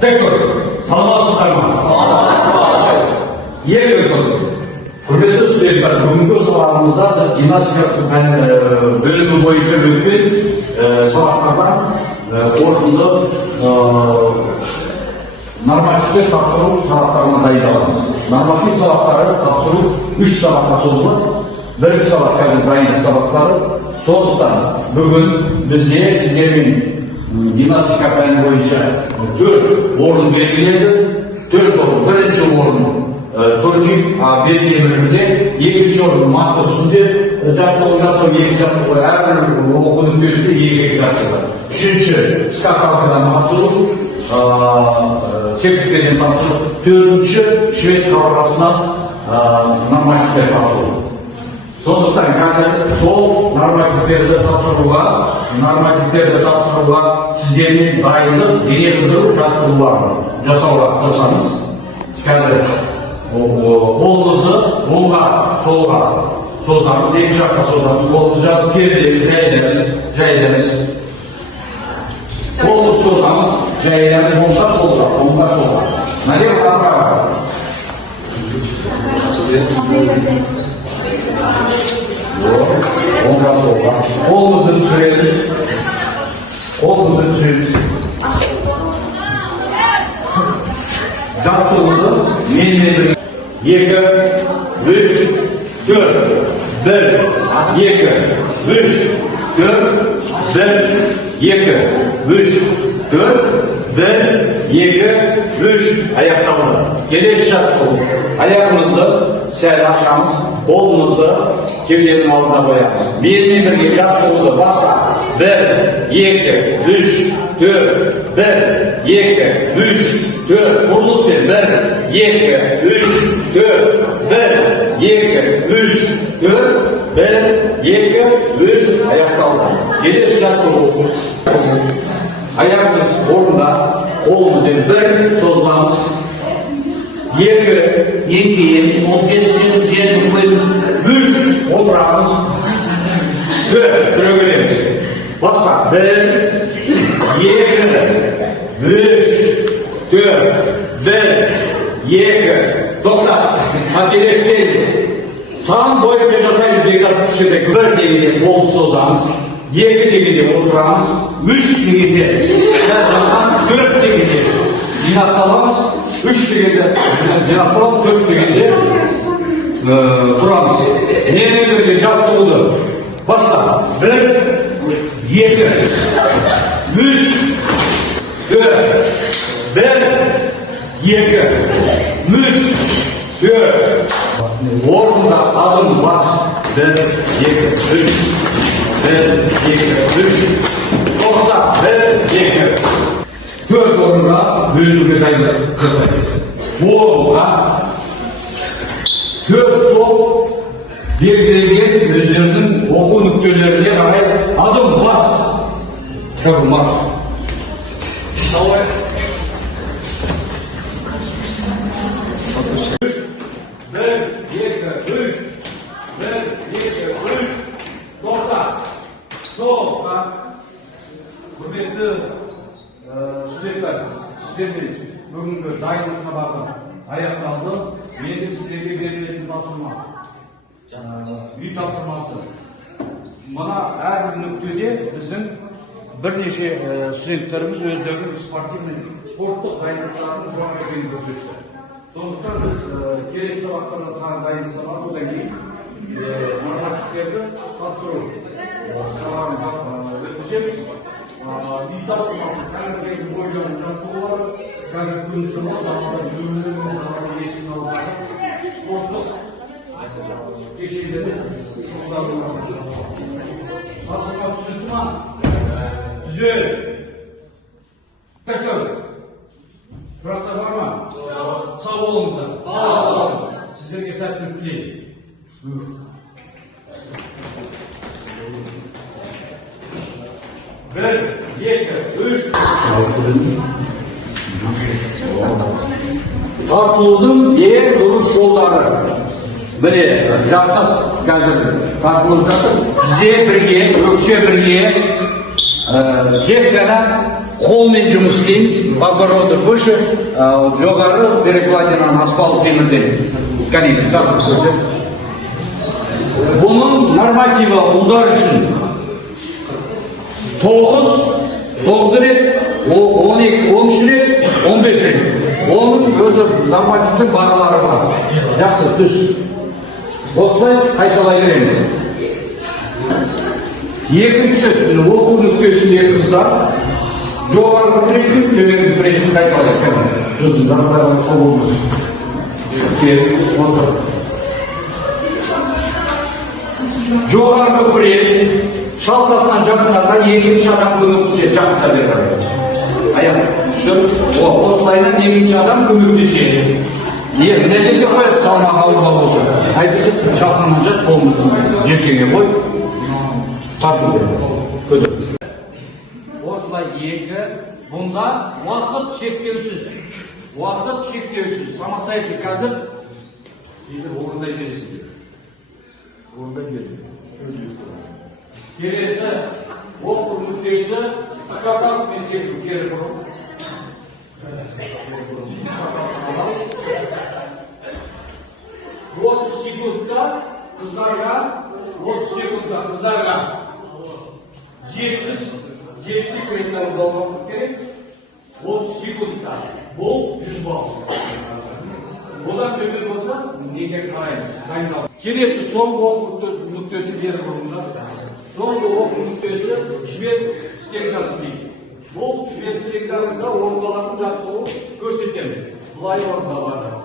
Tekrar, salamat Hürmetli stüdentler, bugünkü sabahımızda biz gimnastika bölümü boyunca bütün sabahlardan ortada normatif topşuruq sabahlarını dayıcalımız. Normatif sabahları topşuruq 3 sabahla sozulur. Birinci sabahta biz dayıcı sabahları. Sonuçta bugün bizde sizlerin gimnastika bölümü boyunca 4 orun belirledi. 4 orun, birinci orun turning belirli bölümünde, ikinci orun madde üstünde jаттығу жасау, екі жаттығу әрбір оқу нүктесінде екі жаттығу. Үшінші скакалкадан тапсыру, септиктерден тапсыру. Төртінші швед қабырғасынан нормативтер тапсыру. Сондықтан қазір сол нормативтерді тапсыруға сіздермен дайындық, дене қыздыру жаттығуларын жасауға қосамыз. Қазір қолымызды оңға, солға sozamız, iki жаққа sozamız, қолымызды жазып кердеміз, жайылеміз. Қолымызды sozamız, жайылеміз, оңға солға. Мәдем қарға. Оңға солға. Қолымызды түсіреміз. Жаттығуды менімен 2, 3, 4, 1, 2, 3, 4, 1, 2, 3, 4, 1, 2, 3 ayaktaldı. Gelişi jаттығу. Ayağımızı sәл açamız, қолымызды кеуденің алдына қоямыз. Менімен бірге жаттығуды баста. 1, 2, 3, 4, 1, 2, 3, 4, бұрылыспен 1, 2, 3, 4, 1, 2, 3, 4, 1, 2, 3 аяқталды. Келесі жаттығу. Аяғымыз орында, қолымызбен 1 созыламыз. 2 еңкейеміз, жерді қойымыз. 3 отырамыз. 4 түрегелеміз. Басқа 1, 2, 3, 4, 1, 2, тоқтат. Қателеспейміз. Сан бойынша жасаймыз, бекзат күшеде 1 дегенде қолды созамыз, 2 дегенде отырамыз, 3 дегенде 4 дегенде жинақталамыз, 3 дегенде жинақталамыз, 4 дегенде тұрамыз. Менімен бірге жаттығуды баста. 1, 2, 3, 4, 1, 2, 3, 4. Орында adım bas. 1, 2, 3. 1, 2, 3. Тоқта. 1, 2. 4 орынға бөлінуге дайындық жасаймыз. Орынға 4 топ белгіленген өздерінің оқу нүктелеріне қарай adım bas. Марш. 1, 2, 3, тоқта. Солға. Құрметті студенттер, сіздермен бүгінгі дайындық сабағы аяқталды. Енді сіздерге берілетін тапсырма. Үй тапсырмасы. Мына әрбір нүктеде біздің бірнеше студенттеріміз өздерінің спорттық дайындықтарын жоғары деңгейде көрсетті. Сондықтан біз келесі сабақтарда дайын сабақ, одан кейін нормативтерді тапсыру сабағын өткіземіз. Үй тапсырмасы қазіргі бойынша жаттығулары, қазір күн жылы спорттық кешендері шұғылдануға тапсырма түсінді ма? Түзел. Тәкіл. Сұрақтар бар ма? Сау болыңыздар. Сіздерге сәттілік тілеймін. 1, 2, 3. Тартылудың ең дұрыс жолдары. Міне, жақсы қазір тартылып жатыр. Тізе бірге, өкше бірге, тек қана қолмен жұмыс істейміз, обороты выше, жоғары перекладинадан асфальт темірден. Кәне, тартып көрсет. Бұның нормативі ұлдар үшін 9 рет, 12, 13 рет, 15 рет. Оның өзі нормативтің бағалары бар. Жақсы, түс. Осылай қайталай береміз. Екінші оқу нүктесіндегі қыздар жоғарғы прессін, төменгі прессін қайталайды. Жүзін сол болды. Келіп, отыр. Жоғарғы пресс шалқасынан жақындарға екінші адам көмектесе, жақында берді. Аяқ түсіп, осылайынан екінші адам көмектесе. Нәтиже қойып салмақ ауырлау болса, айтысы шалқаннан жат қолымызды желкеге қой, тарту берді. Осылай екі, бұнда уақыт шектеусіз. Уақыт шектеусіз. Самостоятельно қазір орындай бересіздер. Орындай бересіздер. Келесі оқу нүктесі скаталық мен секілді кері бұрын. Секундта қыздарға 70 метр болмақ керек. 30 секундта бұл 100 балл. Одан төмен болса, неге қараймыз? Келесі соңғы оқу нүктесі бері бұрында. Соңғы оқу нүктесі швед стекшасы дейді. Бұл швед стекшасында орындалатын жақсылық көрсетеміз. Бұлай орындалады.